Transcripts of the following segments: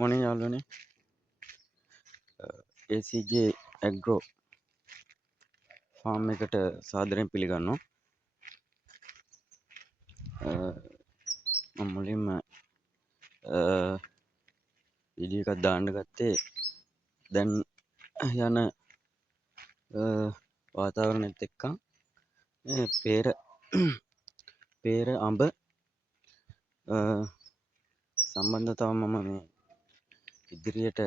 මොනේ යාළුවනේ ACJ agro farm එකට සාදරයෙන් පිළිගන්නවා. මම මුලින්ම වීඩියෝ එකක් දාන්න ගත්තේ දැන් යන වාතාවරණයත් එක්ක මේ peer අඹ සම්බන්ධතාව මම මේ ඉදිරියට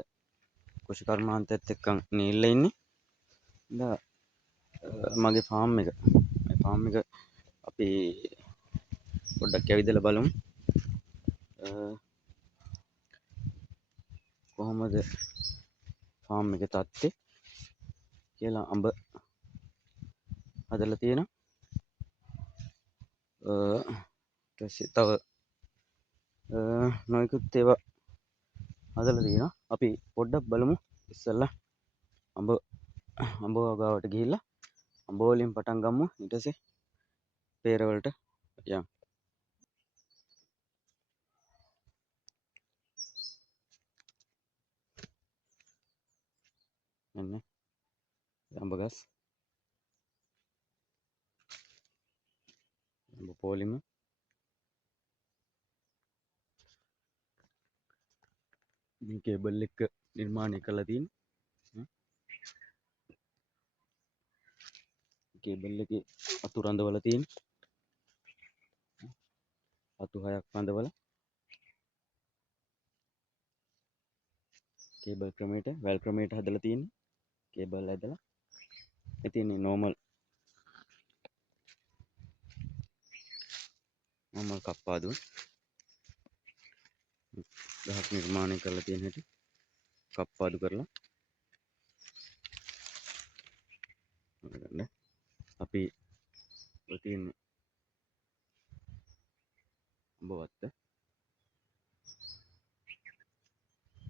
කෘෂිකර්මාන්තයත් එක්ක නිල්ලා ඉන්නේ. මගේ ෆාම් එක අපි පොඩ්ඩක් ඇවිදලා බලමු. කොහොමද ෆාම් එකේ තත්ත්වය කියලා. අඹ හදලා තියෙනවා. ඊට පස්සේ තව නොයෙකුත් ඒවා හදලා තියෙනවා. අපි පොඩ්ඩක් බලමු. ඉස්සෙල්ලා අඹ ගාවට ගිහිල්ලා අඹ වලින් පටන් ගමු. ඊට පස්සේ peer වලට යමු. මෙන්න අඹ ගස් අඹ පොලිම මේ කේබල් එක නිර්මාණය කරලා තියෙනවා. කේබල් එකේ අතු රඳවලා තියෙන අතු 6ක් රඳවලා කේබල් ක්‍රමයට වැල් ක්‍රමයට හදලා තියෙන්නේ. කේබල් ඇදලා ඉතින් නෝමල් කප්පාදු ගහක් නිර්මාණය කරලා තියෙන හැටි කප්පාදු කරලා ගන්න. අපි තියෙන අඹවත්ත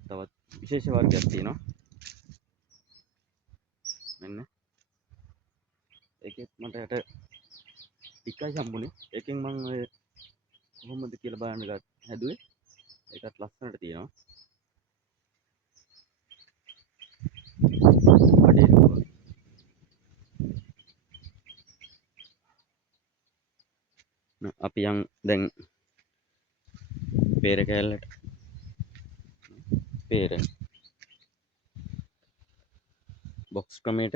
තවත් විශේෂ වර්ගයක් තියෙනවා. මෙන්න ඒකෙත් මට යට ටිකයි හම්බුනේ. ඒකෙන් මම ඔය කොහොමද කියලා බලන්න හැදුවේ. ඒකත් ලස්සනට තියෙනවා. අපි යන් දැන් peer කැලලට peer බොක්ස් ක්‍රමයට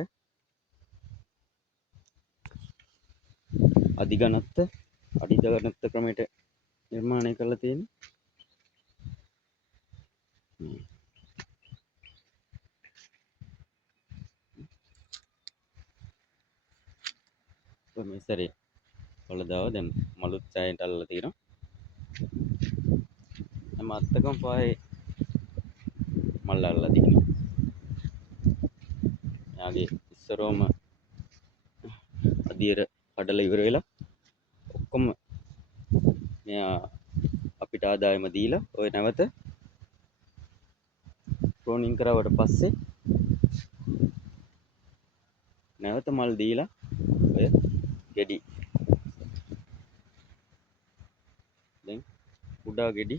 අධිඝනත්ව අඩිඝනත්ව ක්‍රමයට නිර්මාණය කරලා තියෙන්නේ. මේ සැරේ වලදාව දැන් මලුත් සෑයට අල්ලලා තියෙනවා. හැම අත්තකම පායේ මල් අල්ලලා තියෙනවා. යාගේ ඉස්සරෝම අදියර කඩලා ඉවර වෙලා ඔක්කොම මෙයා අපිට ආදායම දීලා ඔය නැවත ක්ලෝනින් කරවට පස්සේ නැවත මල් දීලා ඔය ගෙඩි දැන් කුඩා ගෙඩි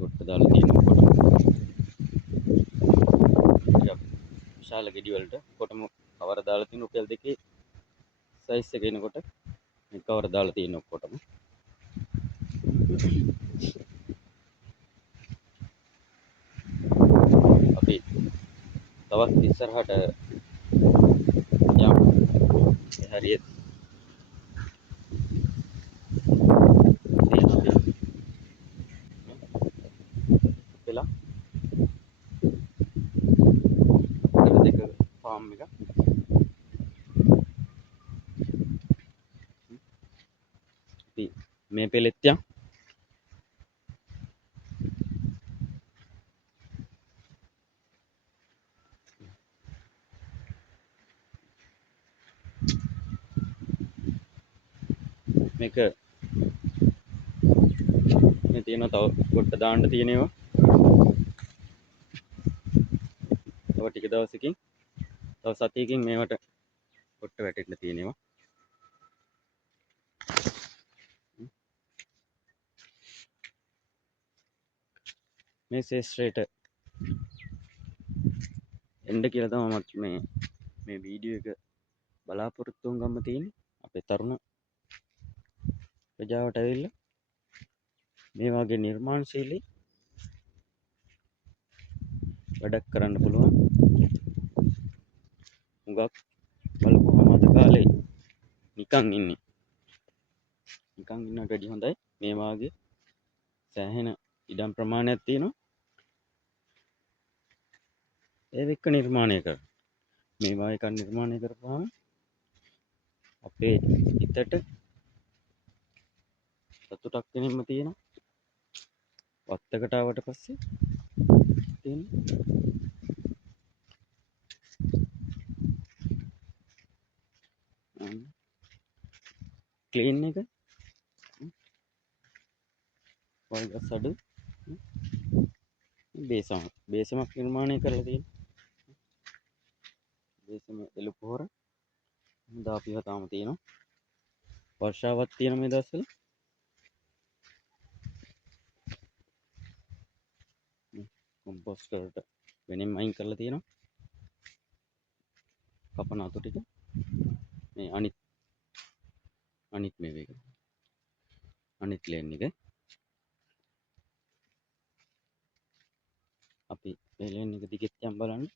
ගොට්ට දාලා තියෙනවා. විශාල ගෙඩි වලට කොටම කවර දාලා තියෙන රුපියල් 2 සයිස් එක එනකොට මේ කවර දාලා තියෙන ඔක්කොටම අපි තවත් ඉස්සරහට යමු. හරියට වෙලා දෙක ෆාම් එක මේ පෙලෙත් යම් මේක මේ තියෙන තව කොට දාන්න තියෙනවා. තව ටික දවසකින් තව සතියකින් මේවට කොට වැටෙන්න තියෙනවා. මේ ශේෂ්ත්‍රයට එන්න කියලා තමයි මට මේ වීඩියෝ එක බලාපොරොත්තු වුන් ගම්ම තියෙන්නේ. අපේ තරුණ ප්‍රජාවට ඇවිල්ලා මේ වගේ නිර්මාණශීලී වැඩක් කරන්න පුළුවන්. හුඟක් බලපුවම අද කාලේ නිකන් ඉන්නේ. නිකන් ඉන්නට වැඩිය හොඳයි මේ වාගේ සෑහෙන ඉඩම් ප්‍රමාණයක් තියෙනවා. ඒ එක්ක නිර්මාණය කර මේ වාගේ එකක් නිර්මාණය කරපුවාම අපේ හිතට සතුටක් වෙනින්ම තියෙනවා. වත්තකට ආවට පස්සේ තියෙන ක්ලීන් එක වල්ගස් අඩු බේසමක් නිර්මාණය කරලා තියෙනවා. බේසම එළු පොහොර දාපිව තාම තියෙනවා. වර්ෂාවක් තියෙන මේ දවස්වල කොම්පෝස්ට් වලට වෙනින්ම අයින් කරලා තියෙනවා. කපන අතු ටික මේ අනිත් මේක අනිත් ලේන් එක අපි මේ ලේන් එක දිගෙත් යම් බලන්න.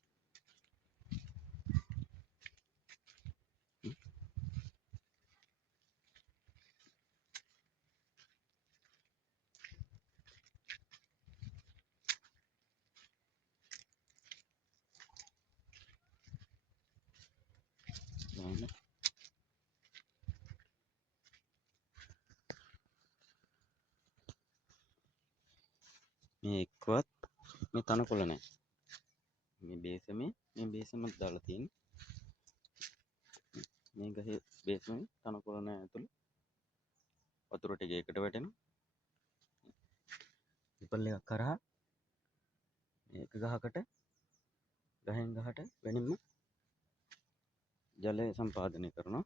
බලන්න මේ එක්කවත් මේ තනකොළ නැහැ. මේ බේසමක් දාලා තියෙන්නේ. මේ ගහේ බේසමේ තනකොළ නැහැ ඇතුළේ. වතුර ටික එකට වැටෙනවා. රිපල් එකක් කරහා මේක ගහකට ගහෙන් ගහට වෙනින්ම ජලය සම්පාදනය කරනවා.